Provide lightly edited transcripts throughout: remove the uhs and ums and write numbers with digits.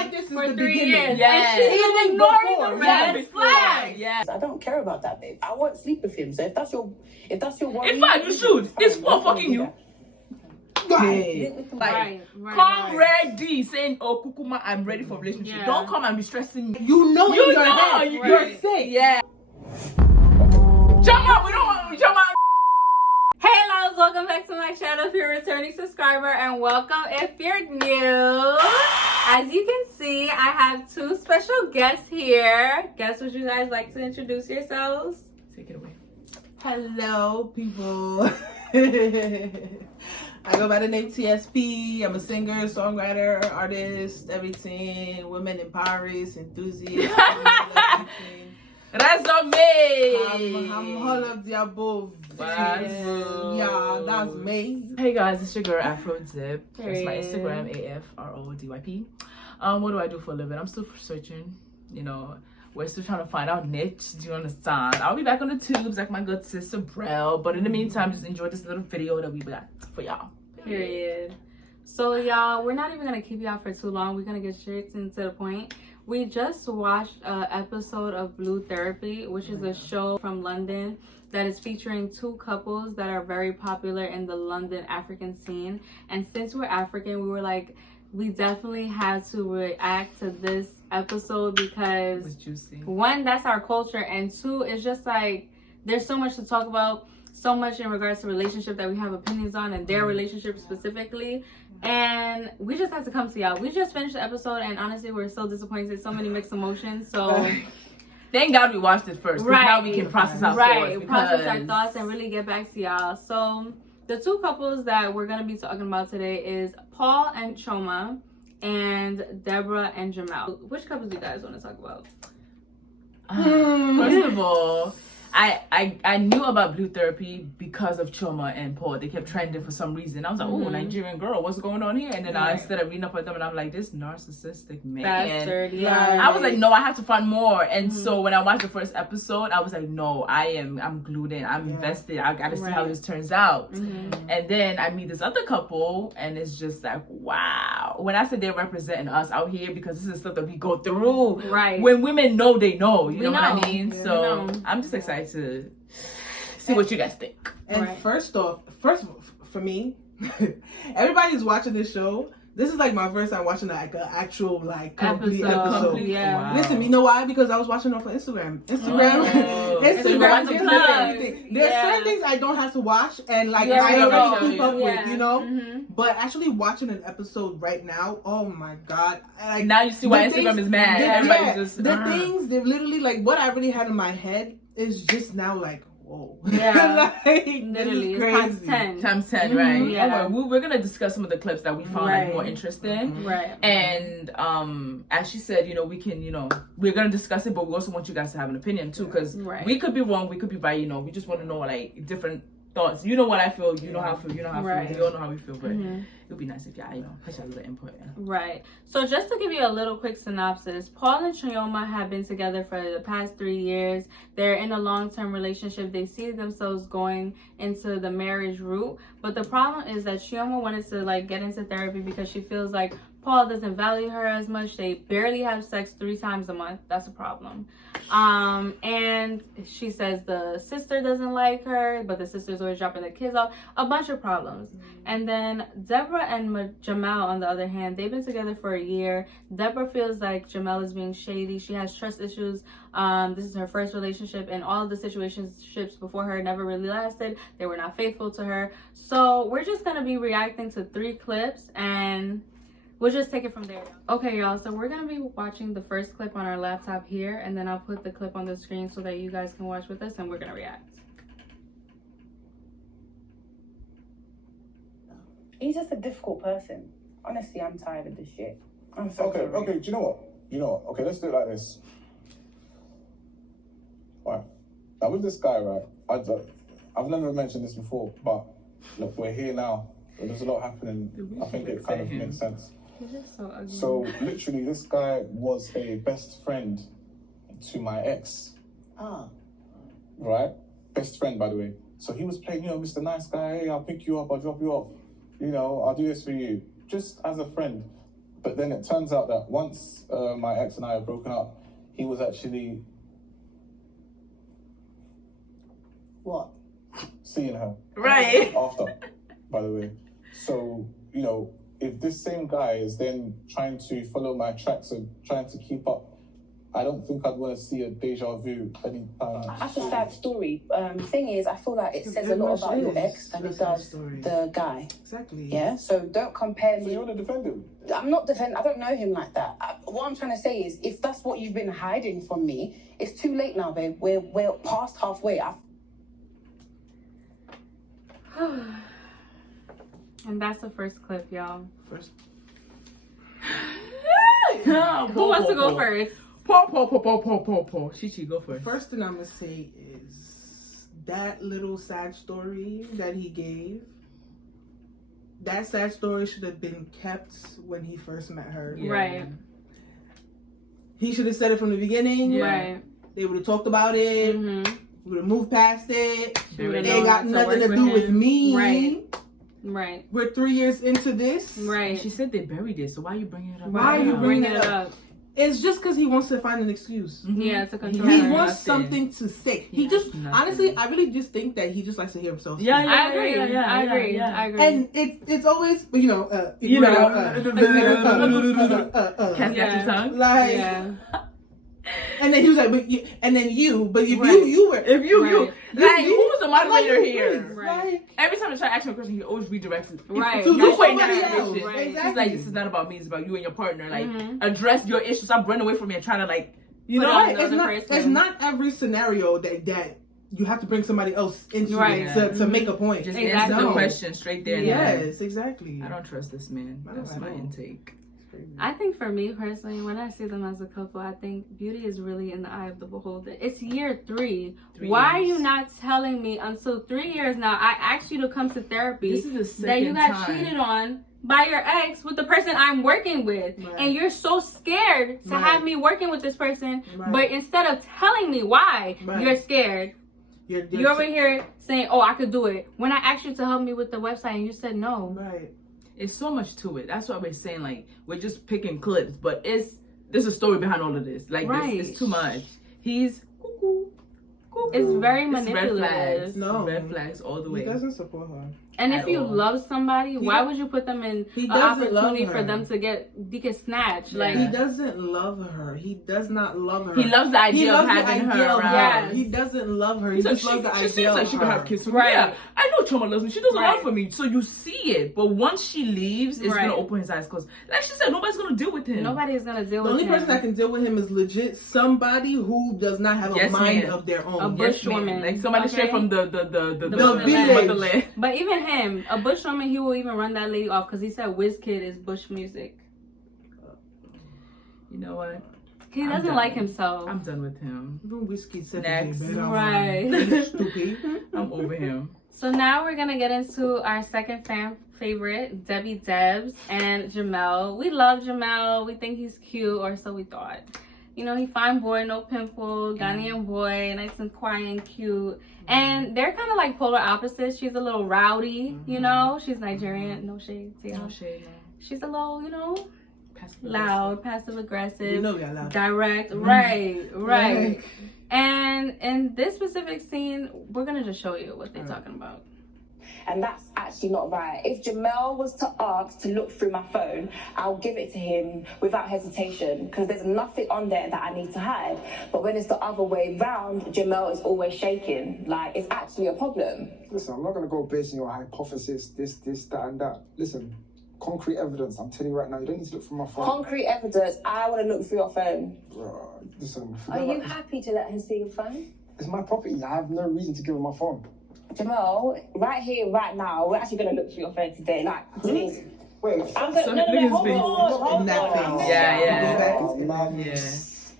like this is for the 3 beginning. years. Yes. And she's ignoring Before, the red flags. Yes. I don't care about that, babe. I won't sleep with him. So if that's your worry, In fact, you should. fine, It's I'm for not gonna fucking do you. that. Right. Like, Right. come ready saying, oh, Kukuma, I'm ready for relationship. Yeah. Don't come and be stressing me. You know You in your know, head, you- you're Right. sick. Yeah. Jump up, we don't want to jump up. Hey loves, welcome back to my channel if you're a returning subscriber, and welcome if you're new. As you can see, I have 2 special guests here. Guess would you guys like to introduce yourselves? Take it away. Hello, people. I go by the name TSP. I'm a singer, songwriter, artist, everything. Women in Paris, enthusiast. everything. Resume. I'm all of the above. Wow. Yeah, that's me. Hey guys, it's your girl Afro Zip. That's my Period. Instagram, AFRODYP. What do I do for a living? I'm still searching. You know, we're still trying to find our niche. Do you understand? I'll be back on the tubes like my good sister Brel. But in the meantime, just enjoy this little video that we got for y'all. Period. So y'all, we're not even gonna keep y'all for too long. We're gonna get straight into the point. We just watched an episode of Blue Therapy, which is a show from London that is featuring 2 couples that are very popular in the London African scene. And since we're African, we were like, we definitely had to react to this episode It because was juicy. 1, that's our culture, and 2, it's just like there's so much to talk about, so much in regards to relationship that we have opinions on, and their relationship specifically. And we just had to come to y'all. We just finished the episode, and honestly, we're so disappointed. So many mixed emotions. So Thank God we watched it first. Right. Now we can process our right, thoughts. process our because- thoughts and really get back to y'all. So the 2 couples that we're gonna be talking about today is Paul and Choma, and Deborah and Jamal. Which couples do you guys want to talk about? First of all, I knew about Blue Therapy because of Choma and Paul. They kept trending for some reason. I was like, oh, Nigerian girl, what's going on here? And then I started reading up on them, and I'm like, this narcissistic man. Bastard, Right. yeah. I was like, no, I have to find more. And so when I watched the first episode, I was like, no, I'm glued in. I'm invested. I gotta see how Right. this turns out. Mhm. And then I meet this other couple, and it's just like, wow. When I said they're representing us out here, because this is stuff that we go through. Right. When women know, they know. You We know what I know. mean? Yeah. So We know. I'm just excited to see what you guys think. And Right. first for me, everybody's watching this show. This is like my first time watching like an actual like complete episode. Yeah. Wow. Listen, you know why? Because I was watching off of Instagram. Oh. Instagram. So you watch the gives me plugs. everything. There's Yeah. certain things I don't have to watch, and like Yeah, I we already know. keep up with, you know. Mhm. But actually watching an episode right now, oh my god! Like Now you see why the Instagram things- is mad. the- Everybody yeah, just the things they've literally like what I already had in my head is just now like whoa. Yeah. Like, Literally, this it's is times crazy. 10. times 10, Mhm, right? yeah. We're gonna discuss some of the clips that we found like, Right. more interesting. Right. And as she said, we can, we're gonna discuss it, but we also want you guys to have an opinion too, because Right. we could be wrong, we could be right. We just want to know like different thoughts. You know what I feel, you know how I feel, you know how I Right. feel. We all know how we feel, but Mhm. it would be nice if y'all, push a little input. Yeah. Right. So just to give you a little quick synopsis, Paul and Chioma have been together for the past 3 years. They're in a long-term relationship. They see themselves going into the marriage route. But the problem is that Chioma wanted to like get into therapy because she feels like Paul doesn't value her as much. They barely have sex 3 times a month. That's a problem. And she says the sister doesn't like her, but the sister's always dropping the kids off. A bunch of problems. And then Deborah and Jamal, on the other hand, they've been together for a year. Deborah feels like Jamal is being shady. She has trust issues. This is her first relationship, and all of the situationships before her never really lasted. They were not faithful to her. So we're just going to be reacting to 3 clips, and we'll just take it from there. Okay, y'all, so we're going to be watching the first clip on our laptop here, and then I'll put the clip on the screen so that you guys can watch with us, and we're going to react. He's just a difficult person. Honestly, I'm tired of this shit. I'm so sorry. Okay, do you know what? Okay, let's do it like this. Right. Now with this guy, right, I've never mentioned this before, but look, we're here now. There's a lot happening. I think it kind of makes sense. He's just so ugly. So literally, this guy was a best friend to my ex. Right? Best friend, by the way. So he was playing, Mr. Nice Guy, hey, I'll pick you up, I'll drop you off. I'll do this for you. Just as a friend. But then it turns out that once my ex and I have broken up, he was actually What? seeing her Right. after, by the way. So, you know, if this same guy is then trying to follow my tracks and trying to keep up, I don't think I'd want to see a deja vu anytime. That's a sad story. Thing is, I feel like it says a lot about your ex than it does the guy. Exactly. Yeah, so don't compare So me. you want to defend him? I'm not defending. I don't know him like that. What I'm trying to say is, if that's what you've been hiding from me, it's too late now, babe. We're past halfway. And that's the first clip, y'all. First, Who wants to go first? Po. Chichi, go first. first thing I'm gonna say is that little sad story that he gave. That sad story should have been kept when he first met her. Yeah. Right. He should have said it from the beginning. Yeah. Right. They would have talked about it. Mm-hmm. We would have moved past it. Very It nice. ain't got to nothing work to do with with him. me. Right. Right. We're 3 years into this. Right. And she said they buried it, so why are you bringing it up? Why are you now? bringing it up? It's just because he wants to find an excuse. Mhm. Yeah, it's a control. He has wants nothing. something to say. He has just, nothing. honestly, I really just think that he just likes to hear himself. Yeah, speak. yeah. I agree. I agree. yeah. I agree. And it's always, you know, Can't Yeah. get your tongue. like, yeah. and then he was like, but you, and then you, but if Right. you were, If you, Right. like, who was the I like moderator you, here? please, Right. like, Every time I try to ask him a question, he always redirects it. Right. to That's somebody right, else. right. He's Exactly. like, this is not about me, it's about you and your partner. Like, Mhm. address your issue. Stop running away from me and trying to, like, You Put know, on what? It's another not. person. It's not every scenario that you have to bring somebody else into Right. it to make a point. just Exactly. answer the No. question straight there. and then. Yes, exactly. I don't trust this man. I That's don't my know. intake. I think for me personally, when I see them as a couple, I think beauty is really in the eye of the beholder. It's year 3. 3 Why are years. you not telling me until 3 years now? I asked you to come to therapy. This is the second that you got time. cheated on by your ex with the person I'm working with. Right. And you're so scared to Right. have me working with this person. Right. But instead of telling me why Right. you're scared, You're you're over here saying, oh, I could do it. When I asked you to help me with the website and you said no. right. It's so much to it. That's why we're saying, like, we're just picking clips, but there's a story behind all of this. Like, Right. it's too much. He's cuckoo. It's very It's manipulative. red flags. No. Red flags all the way. He doesn't support her. And At if you all. love somebody, why don't- would you put them in He an doesn't love opportunity for her. them to get snatched? Like, He doesn't love her. He does not love her. He loves the He idea loves of the having idea her of around. Yes. He doesn't love her. He So just she loves the she idea seems like of she her. could have kids. Right. Yeah, I know Choma loves me. She does a lot Right. for me. So you see it. But once she leaves, it's Right. going to open his eyes. Because, like she said, nobody's going to deal with him. nobody is gonna deal The with only him. person that can deal with him is legit somebody who does not have Yes, a mind ma'am. of their own. A bush woman. Like somebody Okay. straight from the village. motherland. But even him, a bush woman, he will even run that lady off because he said WizKid is bush music. You know what? He I'm doesn't done. like himself. I'm done with him. Even Whiskey said Next. that, man. Right. Stupid. I'm over him. So now we're gonna get into our second fan favorite, Debbie Debs and Jamel. We love Jamel. We think he's cute, or so we thought. You know, he fine boy, no pimple, Ghanaian boy, nice and quiet and cute. And they're kind of like polar opposites. She's a little rowdy, you know. She's Nigerian, no shade. To No y'all. shade, no. She's a little, you know, Passive loud, passive We aggressive, know y'all loud. direct. Right. Like, And in this specific scene, we're gonna just show you what they're talking about. And that's actually not right. If Jamel was to ask to look through my phone, I'll give it to him without hesitation because there's nothing on there that I need to hide. But when it's the other way round, Jamel is always shaking. Like, it's actually a problem. Listen, I'm not going to go based on your hypothesis, this, that, and that. Listen, concrete evidence, I'm telling you right now, you don't need to look through my phone. Concrete evidence, I want to look through your phone. Listen, Are forget you about this. happy to let him see your phone? It's my property. I have no reason to give him my phone. Jamel, right here, right now, we're actually going to look through your phone today. Like, please. Wait, I'm going So to, look at his hold face. on. in that face. Yeah. Go back and- man. Yeah.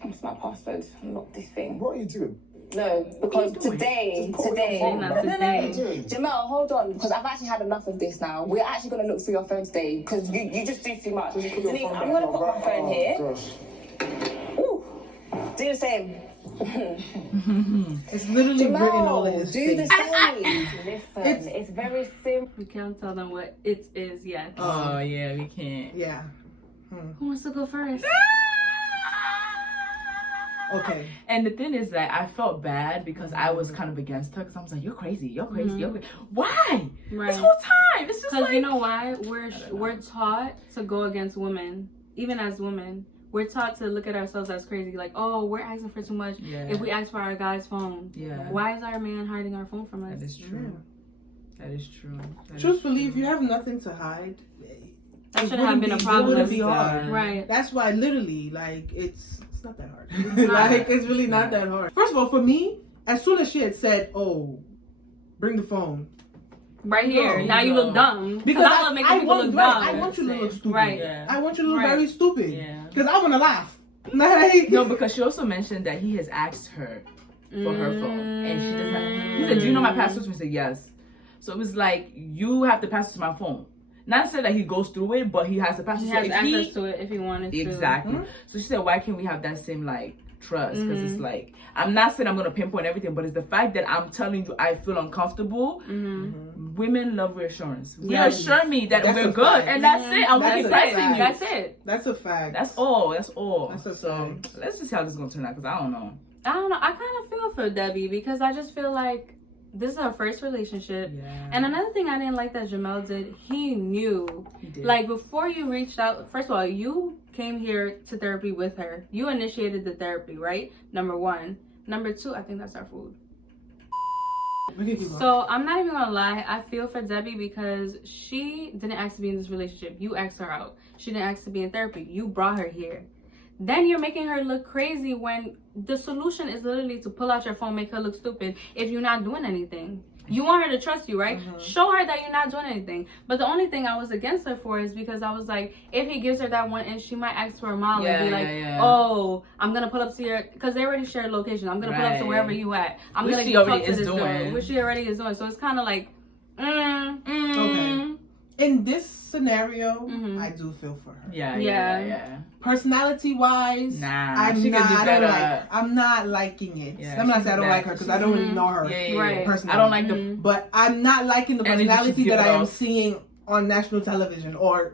What's my password? Unlock this thing. What are you doing? No, because What are you doing? today, Just put it on Not your phone. today. What are you doing? Jamel, hold on, because I've actually had enough of this now. We're actually going to look through your phone today, because you just do too much. Just put your Denise, phone I'm back going to on, put my right? phone Oh, here. gosh. Ooh, do the same. It's literally written all in Jamel, his do the face. same. Listen, It's- it's very simple. We can't tell them what it is yet. Oh, yeah, we can't. Yeah. Who wants to go first? Okay. And the thing is that I felt bad because I was kind of against her because I was like, you're crazy, you're crazy, you're crazy. Why? Right. This whole time. It's just Because like, you know why? We're taught to go against women, even as women. We're taught to look at ourselves as crazy, like, oh, we're asking for too much. Yeah. If we ask for our guy's phone, Yeah. why is our man hiding our phone from us? That is true. That is true. That is Truthfully, if true. you have nothing to hide, That it shouldn't have been a wouldn't problem. It wouldn't be hard. Right. That's why, literally, like, it's not that hard. not. Like, it's really not that hard. First of all, for me, as soon as she had said, "Oh, bring the phone," Right here. No, now you no. look dumb. because I love making people want, look right, dumb. I want you to look stupid. Right. Yeah. I want you to look Right. very stupid. Yeah. Because I want to laugh. Like, No, because she also mentioned that he has asked her for her phone, and she doesn't. He said, "Do you know my password?" She said, "Yes." So it was like, you have the password to my phone. Not saying that he goes through it, but he has the password. He So has if access to it if he wanted to. Exactly. Mhm. So she said, why can't we have that same like trust? Because it's like, I'm not saying I'm gonna pinpoint everything, but it's the fact that I'm telling you I feel uncomfortable. Mm-hmm. Women love reassurance. Yes. Reassure me that That's we're a good, fact. and that's it. I won't That's be a pressing fact. you. That's it. That's a fact. That's all. That's all. That's a so fact. let's just see how this is gonna turn out. Because I don't know. I don't know. I kind of feel for Debbie because I just feel like this is her first relationship. Yeah. And another thing I didn't like that Jamel did, he knew. He did. Like, before you reached out, first of all, you came here to therapy with her. You initiated the therapy, right? Number one. Number two, I think that's our food. We can keep going. So, I'm not even gonna lie. I feel for Debbie because she didn't ask to be in this relationship. You asked her out. She didn't ask to be in therapy. You brought her here. Then you're making her look crazy when the solution is literally to pull out your phone, make her look stupid if you're not doing anything. You want her to trust you, right? Show her that you're not doing anything. But the only thing I was against her for is because I was like, if he gives her that 1 inch, she might ask for a mile and be like, oh, I'm gonna pull up to your, because they already shared location. I'm gonna pull up to wherever you at. I'm Which gonna she talk already to is this girl, doing. which she already is doing. So it's kind of like, Okay. In this scenario, Mhm. I do feel for her. Yeah. Personality wise, Nah, she could do better. I'm not liking it. Yeah, I'm not she saying I could don't do like her because I don't really know her Right. personally. I don't like the. Mhm. But I'm not liking the Energy personality she's that I giving am off. seeing on national television or.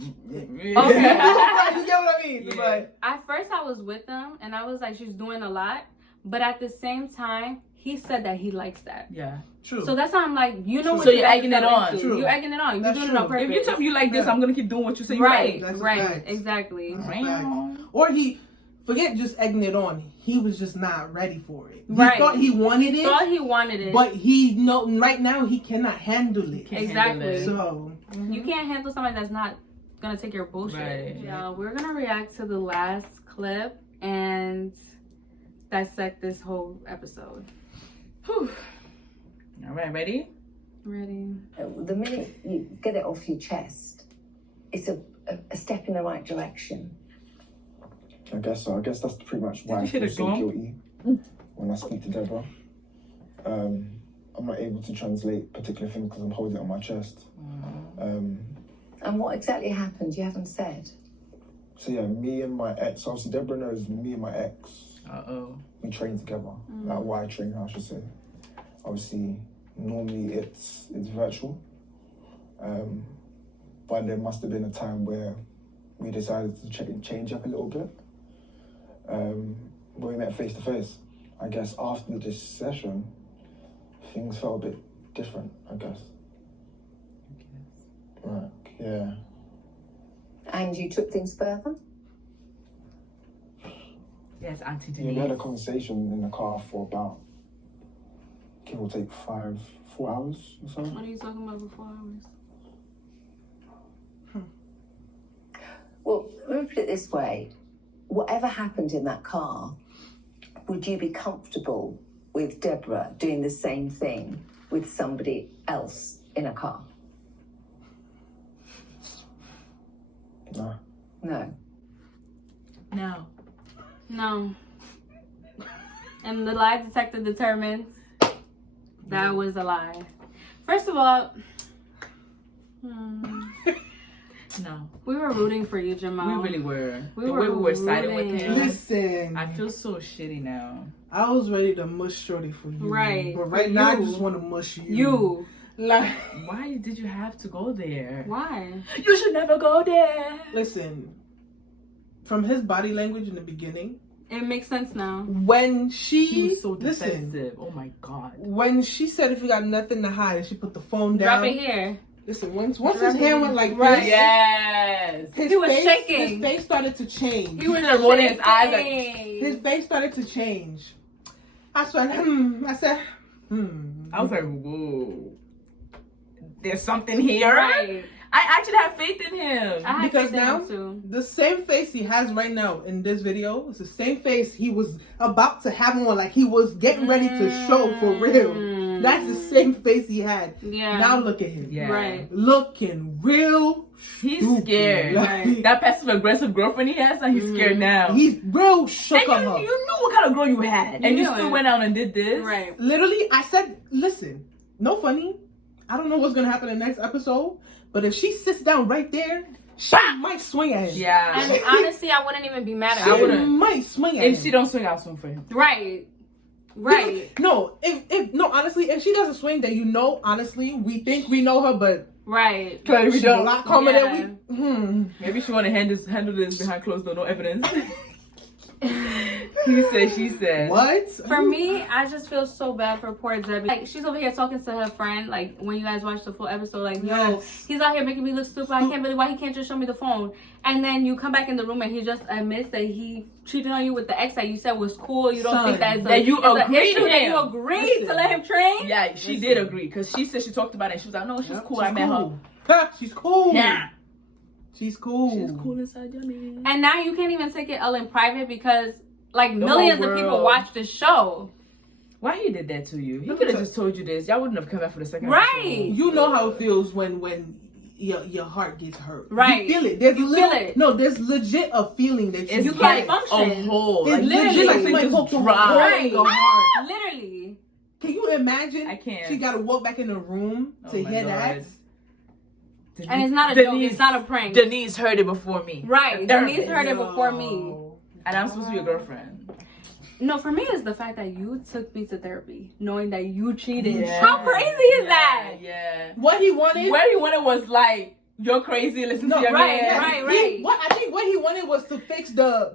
Okay. you get what I mean? Yeah. But At first I was with them and I was like, she's doing a lot. But at the same time, he said that he likes that. Yeah. true. So that's why I'm like, you know what So you're you're egging it on. True. You're egging it on. You're That's doing it on true. purpose. If you tell me you like this, Yeah. I'm gonna keep doing what you say. Right, That's a right, fact. exactly. That's a Right. fact. Or he, forget just egging it on. He was just not ready for it. He Right. thought he wanted it, Thought he wanted it. but he right now he cannot handle it. Can't Exactly. handle it. So You can't handle somebody that's not gonna take your bullshit. Right. Yeah, we're gonna react to the last clip and dissect this whole episode. Whew. All right, ready? Ready? The minute you get it off your chest, it's a step in the right direction. I guess so. I guess that's pretty much why I you feel hit a so glump? guilty when I speak to Deborah. I'm not able to translate particular things because I'm holding it on my chest. And what exactly happened? You haven't said. So yeah, me and my ex, obviously Deborah knows me and my ex, Uh-oh. we train together. Like why I train her, I should say. Obviously, normally it's virtual. But there must have been a time where we decided to change up a little bit. When we met face to face. I guess after this session, things felt a bit different, I guess. Right, yeah. And you took things further? Yes, Auntie Yeah, we had a Denise. conversation in the car for about, give or take 4 hours or so. What are you talking about before hours? Well, let me put it this way. Whatever happened in that car, would you be comfortable with Deborah doing the same thing with somebody else in a car? Nah. No. No. No. And the lie detector determines that was a lie. First of all, No. we were rooting for you, Jamal. We really were. We The were way we were siding with rooting. him. listen, I feel so shitty now. I was ready to mush Shorty for you, Right, But for right now, I you. just want to mush you. You. Like, Why did you have to go there? Why? You should never go there. listen, from his body language in the beginning, It makes sense now. when She she was so listen, defensive. Oh my god. when she said if you got nothing to hide, and she put the phone Drop down. it here. Listen, once his Drop hand it- went like Right. this, Yes. his He was face, shaking. His face started to change. He was rolling his eyes like. His face started to change. I said, I said, I was like, whoa. There's something here. Right. I actually have faith in him. I have Because faith in now him too. the same face he has right now in this video is the same face he was about to have on, like he was getting ready to show for real. That's the same face he had. Yeah. Now look at him. Yeah. Right. Looking real He's stupid. scared. Like, That passive aggressive girlfriend he has, and he's scared now. he's real shook and on you her. knew what kind of girl you had, and you knew still it. went out and did this. Right. Literally, I said, listen, no funny. I don't know what's gonna happen in the next episode, but if she sits down right there, she might swing at him. Yeah. And honestly, I wouldn't even be mad at She I her. wouldn't. might swing at If him. she don't swing, I'll swing for him. Right. Right. No, if no, honestly, if she doesn't swing, then honestly, we think we know her, but Right. Cause we she's a don't. lot calmer than we. Maybe she want to handle this behind closed door, no evidence. He said, she said. What? For me, I just feel so bad for poor Debbie. Like, she's over here talking to her friend, like, when you guys watch the full episode, like, yo, Yes. he's out here making me look stupid. I can't believe why he can't just show me the phone. And then you come back in the room and he just admits that he cheated on you with the ex that you said was cool. You don't Son, think that, that you it's an agreed issue with that him. you agreed Listen. to let him train? Yeah, she did agree because she said she talked about it. And she was like, no, she's Yep, cool. she's I met cool. She's cool. her. Yeah. She's cool. She's cool inside your man. And now you can't even take it all in private because, like, The millions whole of people world. watch the show. Why he did that to you? He Let me could have tell- just told you this. Y'all wouldn't have come back for the second Right. episode. You know how it feels when your heart gets hurt. Right. You feel it. There's You little, feel it. No, there's legit a feeling that It's You like can't a function. hole. It's Like, legit literally, like thing somebody just poked a dry. hole Right. in your heart. Literally. Can you imagine? I can't. She got to walk back in the room Oh to my hear God. that. And it's not a joke. It's not a prank. Denise heard it before me. Right. Therapist. Denise heard it before me. Yo. And I'm supposed to be your girlfriend. No, for me, it's the fact that you took me to therapy, knowing that you cheated. Yeah. How crazy is that? Yeah. What he wanted. Where he wanted was like, you're crazy, listen No, to your right, man. right. What I think what he wanted was to fix the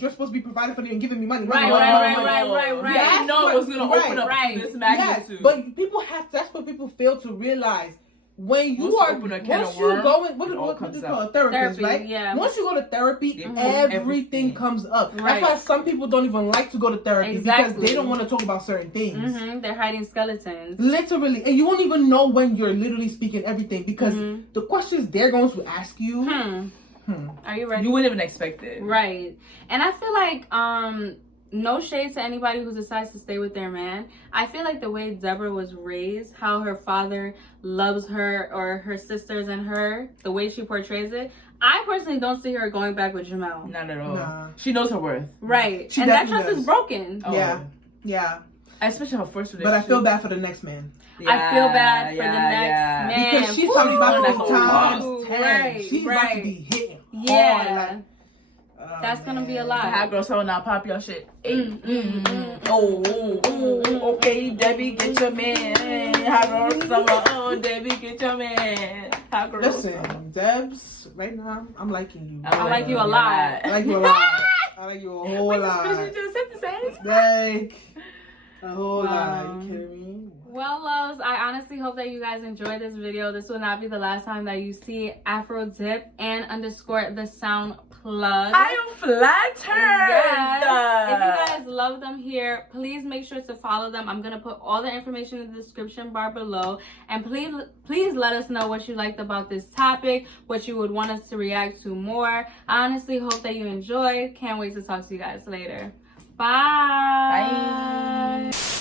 you're supposed to be providing for me and giving me money. Right, No, right, no, right, no, right, no. right, right. Yeah, That's you know what- it was gonna open up right. to this Yes, magnitude. but people have. That's what people fail to realize. When you Once you are, open a can once of you worms, go in, what it all what comes is it out. called? Therapist, Therapy, right? yeah. Once you go to therapy, Mhm. everything Everything. comes up. Right. That's why some people don't even like to go to therapy because Exactly. they don't want to talk about certain things. They're hiding skeletons. Literally, and you won't even know when you're literally speaking everything because the questions they're going to ask you. Are you ready? You wouldn't even expect it. Right. And I feel like no shade to anybody who decides to stay with their man. I feel like the way Deborah was raised, how her father loves her or her sisters and her, the way she portrays it, I personally don't see her going back with Jamel. Not at all. Nah. She knows her worth. Right. She and that definitely trust is does. broken. Oh. Yeah, yeah. Especially her first relationship. But I feel bad for the next man I feel bad for the next man. because she's probably about to be Ooh, times 10. right, She's about to right. be hitting Yeah. hard. Like, That's gonna be a lot. High girl, so now pop your shit. Mm. Okay, Debbie, get your man. High girl, summer. Oh, Debbie, get your man. High girl. Listen, Debs, right now, I'm liking you. I like you a lot. I like you a lot. I like you a whole lot. Like, a whole lot. You kidding me? Well, loves, I honestly hope that you guys enjoyed this video. This will not be the last time that you see Afro Dip and _ the sound plug. I am flattered. Yes. If you guys love them here, please make sure to follow them. I'm gonna put all the information in the description bar below. And please let us know what you liked about this topic, what you would want us to react to more. I honestly hope that you enjoyed. Can't wait to talk to you guys later. Bye. Bye.